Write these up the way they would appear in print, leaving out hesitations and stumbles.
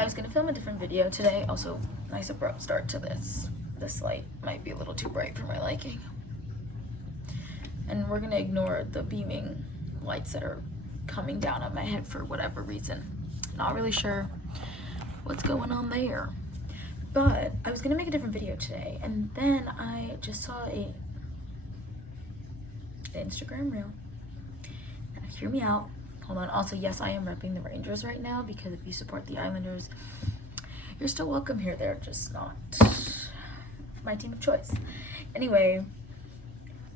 I was gonna film a different video today. Also, nice abrupt start to this. This light might be a little too bright for my liking. And we're gonna ignore the beaming lights that are coming down on my head for whatever reason. Not really sure what's going on there. But I was gonna make a different video today, and then I just saw an Instagram reel. Now, hear me out. Hold on. Also, yes, I am repping the Rangers right now because if you support the Islanders, you're still welcome here. They're just not my team of choice. Anyway,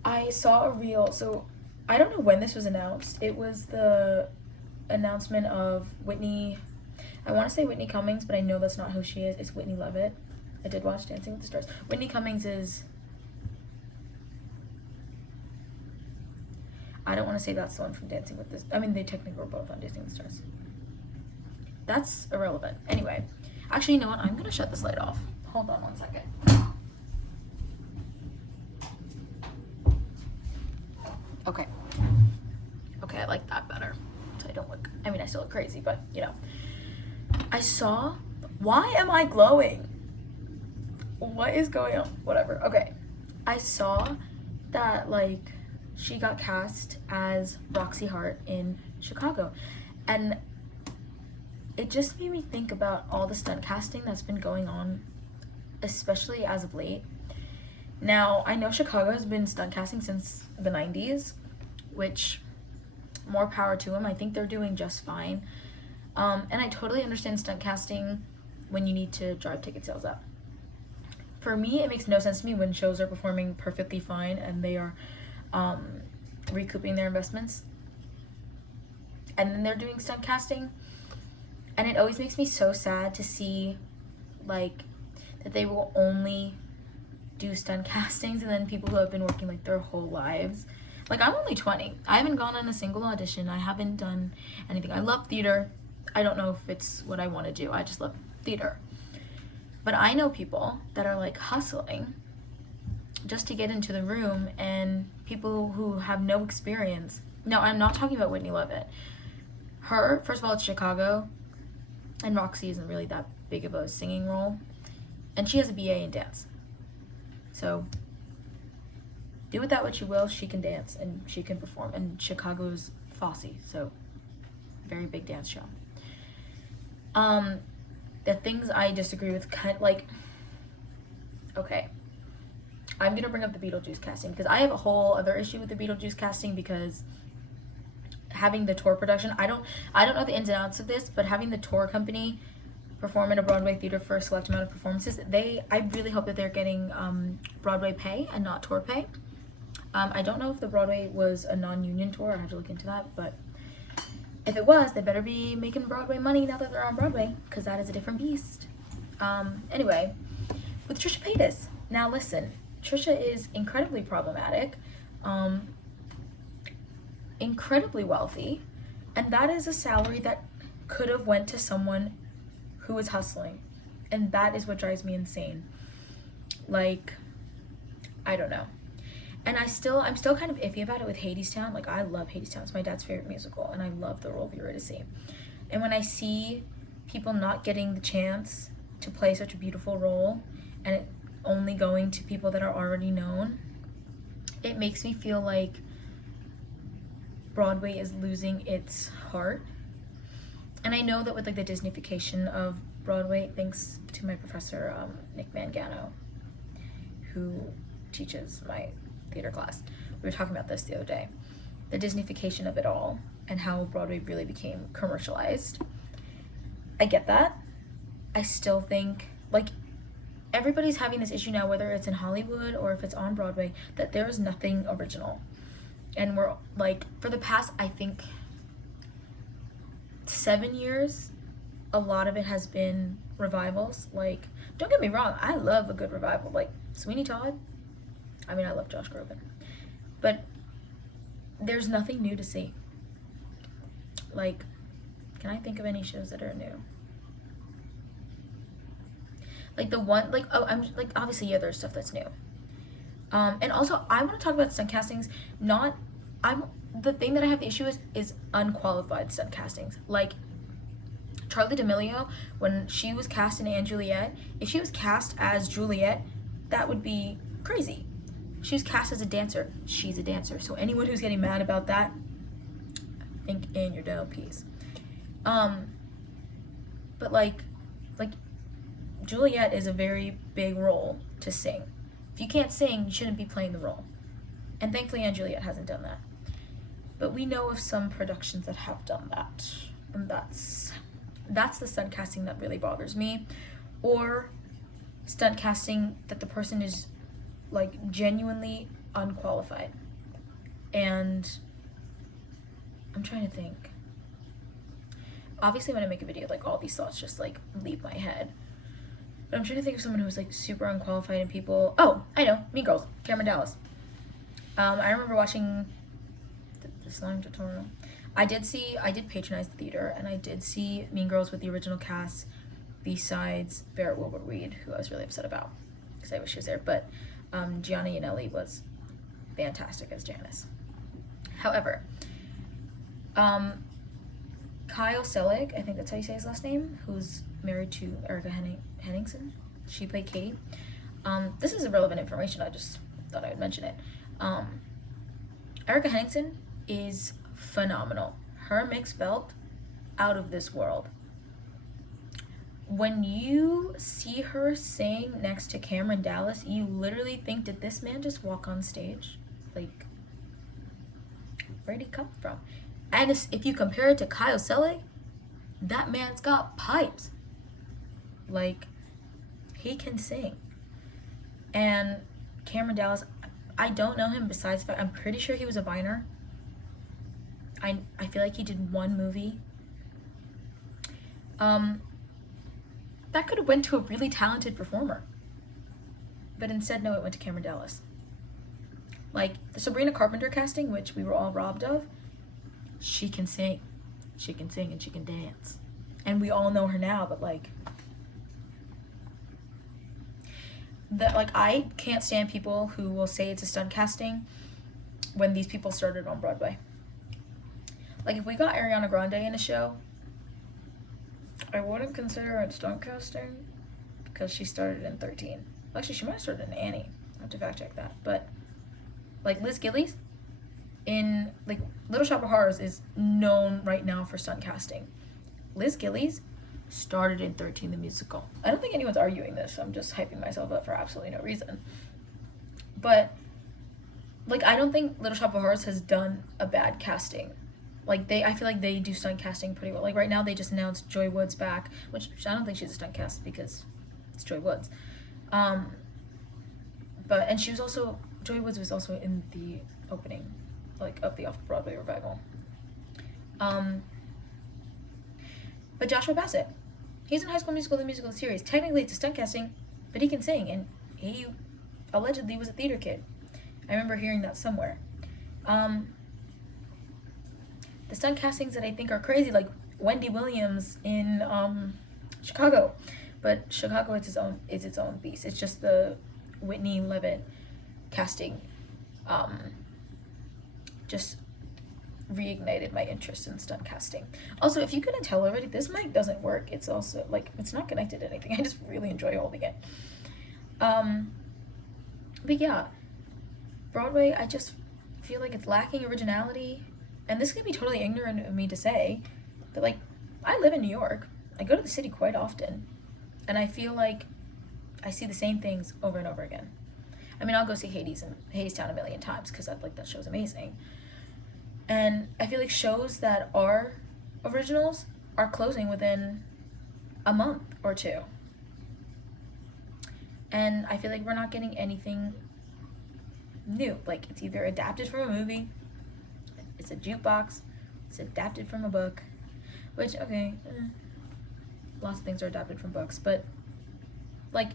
I saw a reel. So I don't know when this was announced. It was the announcement of Whitney. I want to say Whitney Cummings, but I know that's not who she is. It's Whitney Levitt. I did watch Dancing with the Stars. Whitney Cummings is... I don't want to say that's the one from Dancing with the... I mean, they technically were both on Dancing with the Stars. That's irrelevant. Anyway. Actually, you know what? I'm going to shut this light off. Hold on one second. Okay. Okay, I like that better. So I don't look... I mean, I still look crazy, but, you know. I saw... Why am I glowing? What is going on? Whatever. Okay. I saw that, like... she got cast as Roxy Hart in Chicago, and it just made me think about all the stunt casting that's been going on, especially as of late. Now, I know Chicago has been stunt casting since the 90s, which more power to them. I think they're doing just fine. And I totally understand stunt casting when you need to drive ticket sales up. For me, it makes no sense to me when shows are performing perfectly fine and they are recouping their investments, and then they're doing stunt casting, and it always makes me so sad to see like that they will only do stunt castings, and then people who have been working like their whole lives. Like, I'm only 20. I haven't gone on a single audition. I haven't done anything. I love theater. I don't know if it's what I want to do. I just love theater. But I know people that are like hustling just to get into the room, and people who have no experience. No, I'm not talking about Whitney Levitt. Her, first of all, it's Chicago, and Roxy isn't really that big of a singing role, and she has a BA in dance. So do with that what you will. She can dance and she can perform, and Chicago's Fosse, so very big dance show. The things I disagree with, kind like, okay, I'm gonna bring up the Beetlejuice casting because I have a whole other issue with the Beetlejuice casting, because having the tour production, I don't know the ins and outs of this, but having the tour company perform in a Broadway theater for a select amount of performances, I really hope that they're getting Broadway pay and not tour pay. I don't know if the Broadway was a non-union tour. I have to look into that, but if it was, they better be making Broadway money now that they're on Broadway, because that is a different beast. Anyway, with Trisha Paytas. Now listen, Trisha is incredibly problematic, incredibly wealthy, and that is a salary that could have went to someone who is hustling, and that is what drives me insane. Like, I don't know. And I'm still kind of iffy about it with Hadestown. Like, I love Hadestown. It's my dad's favorite musical, and I love the role of Eurydice. And when I see people not getting the chance to play such a beautiful role, and it only going to people that are already known, it makes me feel like Broadway is losing its heart. And I know that with like the Disneyfication of Broadway, thanks to my professor Nick Mangano, who teaches my theater class, we were talking about this the other day, the Disneyfication of it all and how Broadway really became commercialized. I get that. I still think, like, everybody's having this issue now, whether it's in Hollywood or if it's on Broadway, that there is nothing original. And we're like, for the past, I think, 7 years, a lot of it has been revivals. Like, don't get me wrong, I love a good revival. Like, Sweeney Todd. I mean, I love Josh Groban. But there's nothing new to see. Like, can I think of any shows that are new? Like the one, like, oh, I'm like, obviously, yeah, there's stuff that's new. And also, I want to talk about stunt castings. The thing that I have the issue is unqualified stunt castings. Like, Charlie D'Amelio, when she was cast in & Juliet, if she was cast as Juliet, that would be crazy. She was cast as a dancer. She's a dancer. So anyone who's getting mad about that, think in your dough, peace. But like Juliet is a very big role to sing. If you can't sing, you shouldn't be playing the role. And thankfully, & Juliet hasn't done that. But we know of some productions that have done that, and that's the stunt casting that really bothers me, or stunt casting that the person is like genuinely unqualified. And I'm trying to think. Obviously when I make a video, like all these thoughts just like leave my head. But I'm trying to think of someone who was like super unqualified and people, oh, I know, Mean Girls, Cameron Dallas. I remember watching the slime tutorial. I did patronize the theater, and I did see Mean Girls with the original cast, besides Barrett Wilbur-Reed, who I was really upset about, because I wish she was there, but Gianna Yanelli was fantastic as Janice. However, Kyle Selig, I think that's how you say his last name, who's married to Erica Henningsen. She played Katie. This is irrelevant information, I just thought I would mention it. Erica Henningsen is phenomenal. Her mixed belt, out of this world. When you see her sing next to Cameron Dallas, you literally think, did this man just walk on stage? Like, where'd he come from? And if you compare it to Kyle Selig, that man's got pipes. Like, he can sing. And Cameron Dallas, I don't know him besides, I'm pretty sure he was a Viner. I feel like he did one movie. That could have went to a really talented performer. But instead, no, it went to Cameron Dallas. Like, the Sabrina Carpenter casting, which we were all robbed of, she can sing. She can sing and she can dance. And we all know her now, but like, I can't stand people who will say it's a stunt casting when these people started on Broadway. Like, if we got Ariana Grande in a show, I wouldn't consider it stunt casting because she started in 13. Actually, she might have started in Annie. I have to fact check that. But like Liz Gillies in like Little Shop of Horrors is known right now for stunt casting. Liz Gillies started in 13 the musical. I don't think anyone's arguing this. I'm just hyping myself up for absolutely no reason. But like, I don't think Little Shop of Horrors has done a bad casting. Like, I feel like they do stunt casting pretty well. Like, right now they just announced Joy Woods back, which I don't think she's a stunt cast because it's Joy Woods. And she was also, Joy Woods was also in the opening, like, of the Off-Broadway revival. But Joshua Bassett, he's in High School Musical, the musical series. Technically it's a stunt casting, but he can sing, and he allegedly was a theater kid. I remember hearing that somewhere. The stunt castings that I think are crazy, like Wendy Williams in Chicago, but Chicago is its own beast. It's just the Whitney Levitt casting just reignited my interest in stunt casting. Also, if you couldn't tell already, this mic doesn't work. It's also like, it's not connected to anything. I just really enjoy holding it. But yeah, Broadway, I just feel like it's lacking originality. And this could be totally ignorant of me to say, but like, I live in New York. I go to the city quite often, and I feel like I see the same things over and over again. I mean, I'll go see Hadestown a million times because that show's amazing. And I feel like shows that are originals are closing within a month or two. And I feel like we're not getting anything new. Like, it's either adapted from a movie, it's a jukebox, it's adapted from a book, which, okay, lots of things are adapted from books, but like,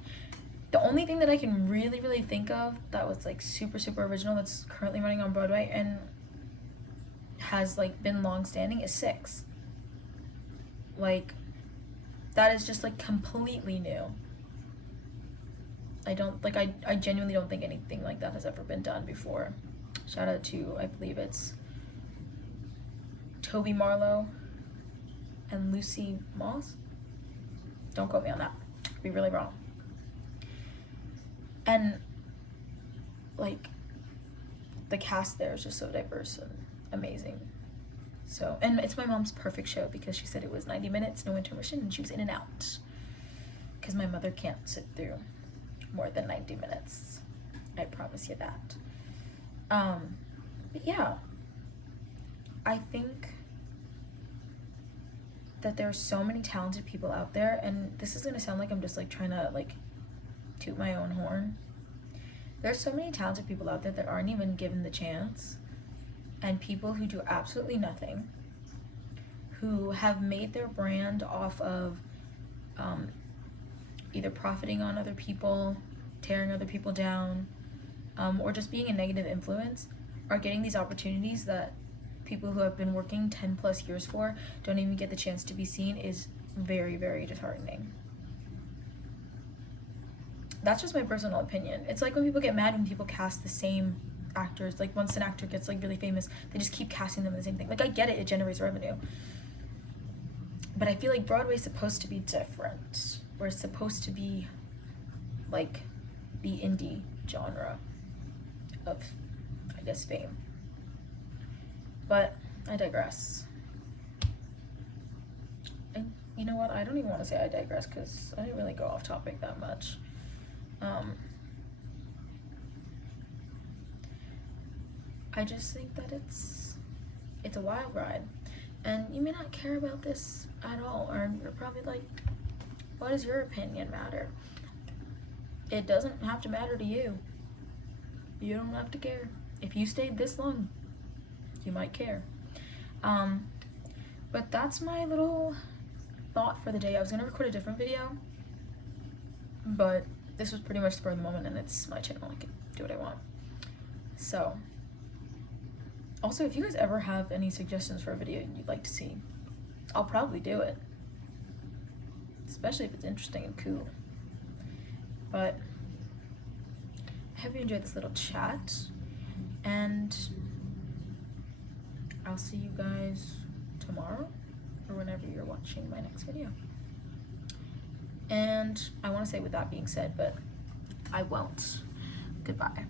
the only thing that I can really, really think of that was like super, super original that's currently running on Broadway and has like been long-standing is Six. Like, that is just like completely new. I genuinely don't think anything like that has ever been done before. Shout out to, I believe it's Toby Marlowe and Lucy Moss. Don't quote me on that. I'd be really wrong. And like the cast there is just so diverse and amazing. So, and it's my mom's perfect show because she said it was 90 minutes, no intermission, and she was in and out. Because my mother can't sit through more than 90 minutes. I promise you that. But yeah, I think that there are so many talented people out there, and this is gonna sound like I'm just like trying to like toot my own horn. There's so many talented people out there that aren't even given the chance, and people who do absolutely nothing, who have made their brand off of either profiting on other people, tearing other people down, or just being a negative influence, are getting these opportunities that people who have been working 10 plus years for don't even get the chance to be seen is very, very disheartening. That's just my personal opinion. It's like when people get mad when people cast the same actors. Like once an actor gets like really famous, they just keep casting them in the same thing. Like I get it, it generates revenue. But I feel like Broadway's supposed to be different. We're supposed to be like the indie genre of, I guess, fame. But I digress. And you know what? I don't even want to say I digress because I didn't really go off topic that much. I just think that it's a wild ride, and you may not care about this at all, or you're probably like, what does your opinion matter? It doesn't have to matter to you. You don't have to care. If you stayed this long, you might care. But that's my little thought for the day. I was gonna record a different video, but this was pretty much spur of the moment, and it's my channel. I can do what I want. So, also, if you guys ever have any suggestions for a video you'd like to see, I'll probably do it. Especially if it's interesting and cool. But I hope you enjoyed this little chat, and I'll see you guys tomorrow or whenever you're watching my next video. And I want to say with that being said, but I won't. Goodbye.